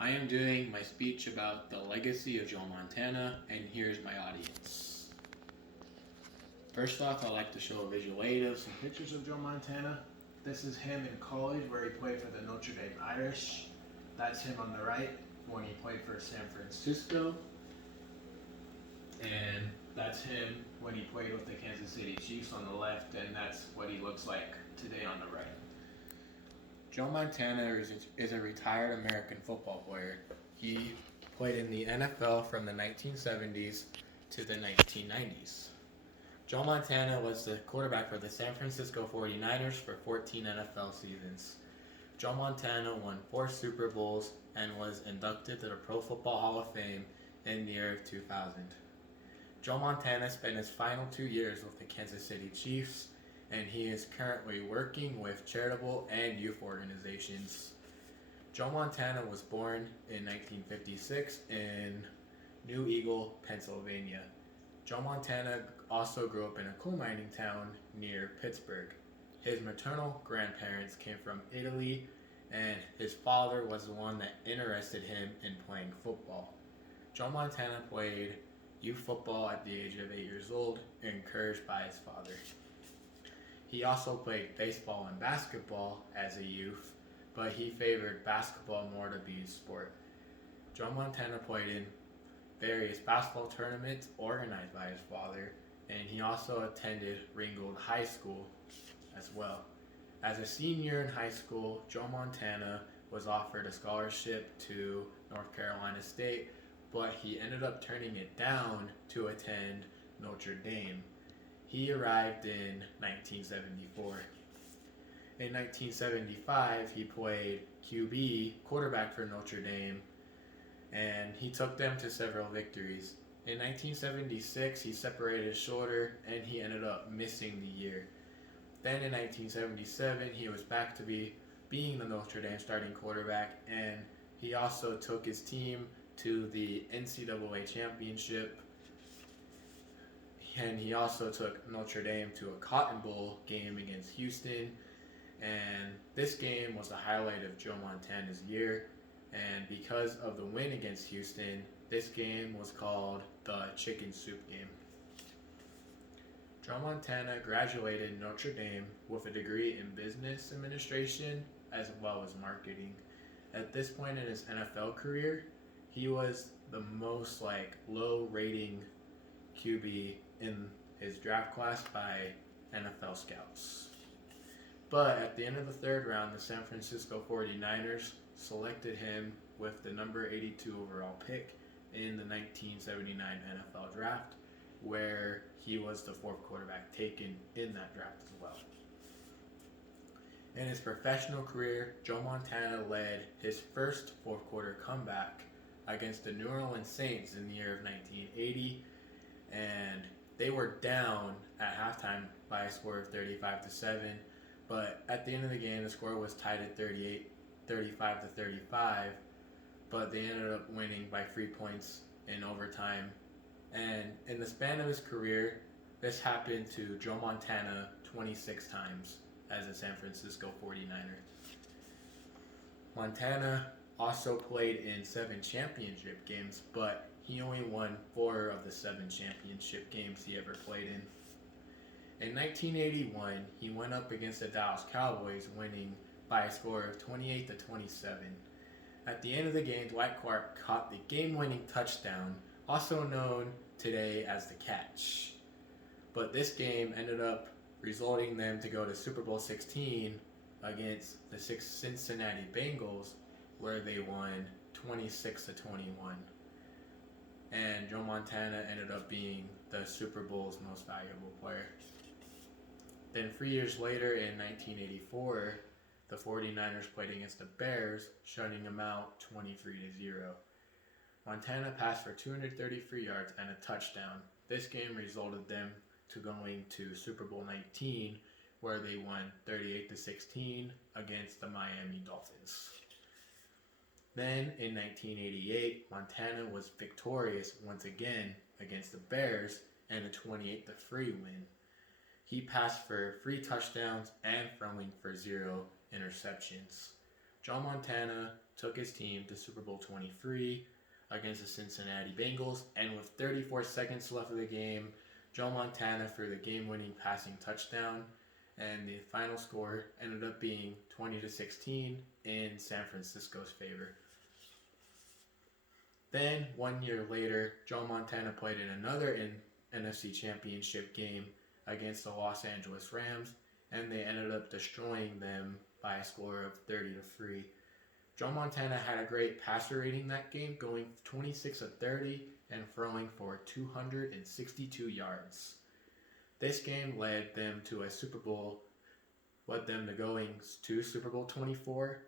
I am doing my speech about the legacy of Joe Montana, and here's my audience. First off, I'd like to show a visual aid of some pictures of Joe Montana. This is him in college where he played for the Notre Dame Irish. That's him on the right when he played for San Francisco. And that's him when he played with the Kansas City Chiefs on the left, and that's what he looks like today on the right. Joe Montana is a retired American football player. He played in the NFL from the 1970s to the 1990s. Joe Montana was the quarterback for the San Francisco 49ers for 14 NFL seasons. Joe Montana won 4 Super Bowls and was inducted to the Pro Football Hall of Fame in the year of 2000. Joe Montana spent his final 2 years with the Kansas City Chiefs, and he is currently working with charitable and youth organizations. Joe Montana was born in 1956 in New Eagle, Pennsylvania. Joe Montana also grew up in a coal mining town near Pittsburgh. His maternal grandparents came from Italy, and his father was the one that interested him in playing football. Joe Montana played youth football at the age of 8 years old, encouraged by his father. He also played baseball and basketball as a youth, but he favored basketball more to be his sport. Joe Montana played in various basketball tournaments organized by his father, and he also attended Ringgold High School as well. As a senior in high school, Joe Montana was offered a scholarship to North Carolina State, but he ended up turning it down to attend Notre Dame. He arrived in 1974. In 1975, he played QB, quarterback for Notre Dame, and he took them to several victories. In 1976, he separated his shoulder and he ended up missing the year. Then in 1977, he was back to being the Notre Dame starting quarterback, and he also took his team to the NCAA championship, and he also took Notre Dame to a Cotton Bowl game against Houston, and this game was the highlight of Joe Montana's year, and because of the win against Houston, this game was called the Chicken Soup Game. Joe Montana graduated Notre Dame with a degree in business administration as well as marketing. At this point in his NFL career, he was the most low rating QB in his draft class by NFL scouts. But at the end of the third round, the San Francisco 49ers selected him with the number 82 overall pick in the 1979 NFL draft, where he was the 4th quarterback taken in that draft as well. In his professional career, Joe Montana led his first 4th quarter comeback against the New Orleans Saints in the year of 1980, and they were down at halftime by a score of 35-7, but at the end of the game the score was tied at 35-35, but they ended up winning by 3 points in overtime. And in the span of his career, this happened to Joe Montana 26 times as a San Francisco 49er. Montana also played in 7 championship games, but he only won 4 of the 7 championship games he ever played in. In 1981, he went up against the Dallas Cowboys, winning by a score of 28-27. At the end of the game, Dwight Clark caught the game-winning touchdown, also known today as the catch. But this game ended up resulting them to go to Super Bowl 16 against the Cincinnati Bengals, where they won 26-21. And Joe Montana ended up being the Super Bowl's most valuable player. Then 3 years later, in 1984, the 49ers played against the Bears, shutting them out 23-0. Montana passed for 233 yards and a touchdown. This game resulted them to going to Super Bowl 19, where they won 38-16 against the Miami Dolphins. Then in 1988, Montana was victorious once again against the Bears and a 28-3 win. He passed for 3 touchdowns and throwing for 0 interceptions. Joe Montana took his team to Super Bowl 23 against the Cincinnati Bengals, and with 34 seconds left of the game, Joe Montana for the game-winning passing touchdown, and the final score ended up being 20-16 in San Francisco's favor. Then, 1 year later, Joe Montana played in another NFC Championship game against the Los Angeles Rams, and they ended up destroying them by a score of 30-3. Joe Montana had a great passer rating that game, going 26 of 30 and throwing for 262 yards. This game led them to Super Bowl 24,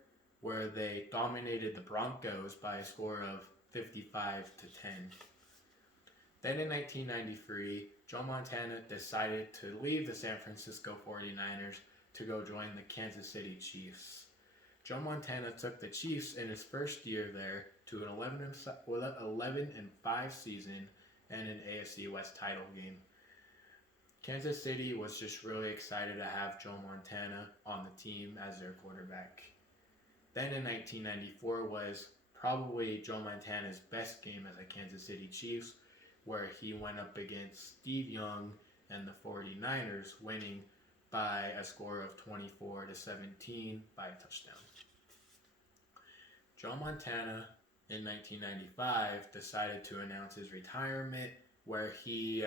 where they dominated the Broncos by a score of 55-10. Then in 1993, Joe Montana decided to leave the San Francisco 49ers to go join the Kansas City Chiefs. Joe Montana took the Chiefs in his first year there to an 11-5 season and an AFC West title game. Kansas City was just really excited to have Joe Montana on the team as their quarterback. Then in 1994 was probably Joe Montana's best game as a Kansas City Chiefs, where he went up against Steve Young and the 49ers, winning by a score of 24-17 by a touchdown. Joe Montana in 1995 decided to announce his retirement, where he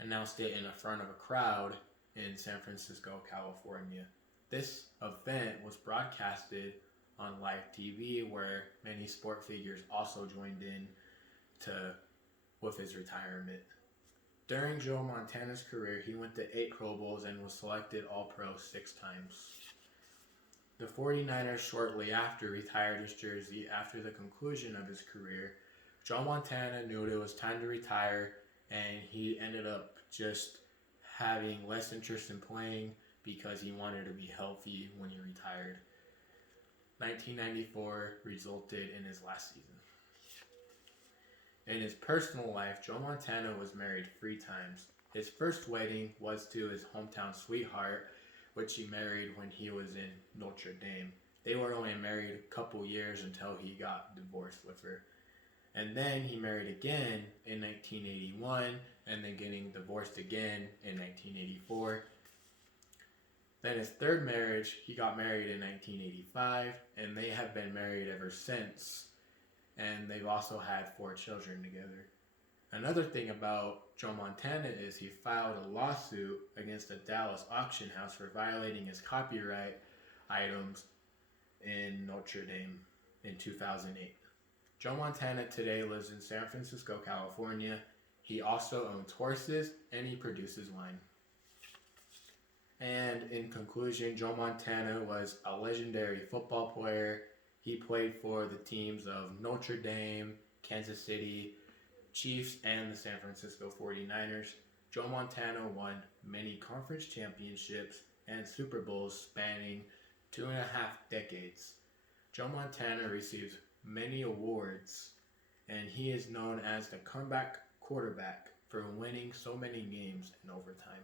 announced it in the front of a crowd in San Francisco, California. This event was broadcasted on live TV, where many sport figures also joined in with his retirement. During Joe Montana's career, he went to 8 Pro Bowls and was selected All-Pro 6 times. The 49ers shortly after retired his jersey after the conclusion of his career. Joe Montana knew it was time to retire, and he ended up just having less interest in playing because he wanted to be healthy when he retired. 1994 resulted in his last season. In his personal life, Joe Montana was married 3 times. His first wedding was to his hometown sweetheart, which he married when he was in Notre Dame. They were only married a couple years until he got divorced with her. And then he married again in 1981, and then getting divorced again in 1984. Then his third marriage, he got married in 1985, and they have been married ever since. And they've also had 4 children together. Another thing about Joe Montana is he filed a lawsuit against the Dallas auction house for violating his copyright items in Notre Dame in 2008. Joe Montana today lives in San Francisco, California. He also owns horses and he produces wine. And in conclusion, Joe Montana was a legendary football player. He played for the teams of Notre Dame, Kansas City Chiefs, and the San Francisco 49ers. Joe Montana won many conference championships and Super Bowls spanning 2.5 decades. Joe Montana receives many awards, and he is known as the comeback quarterback for winning so many games in overtime.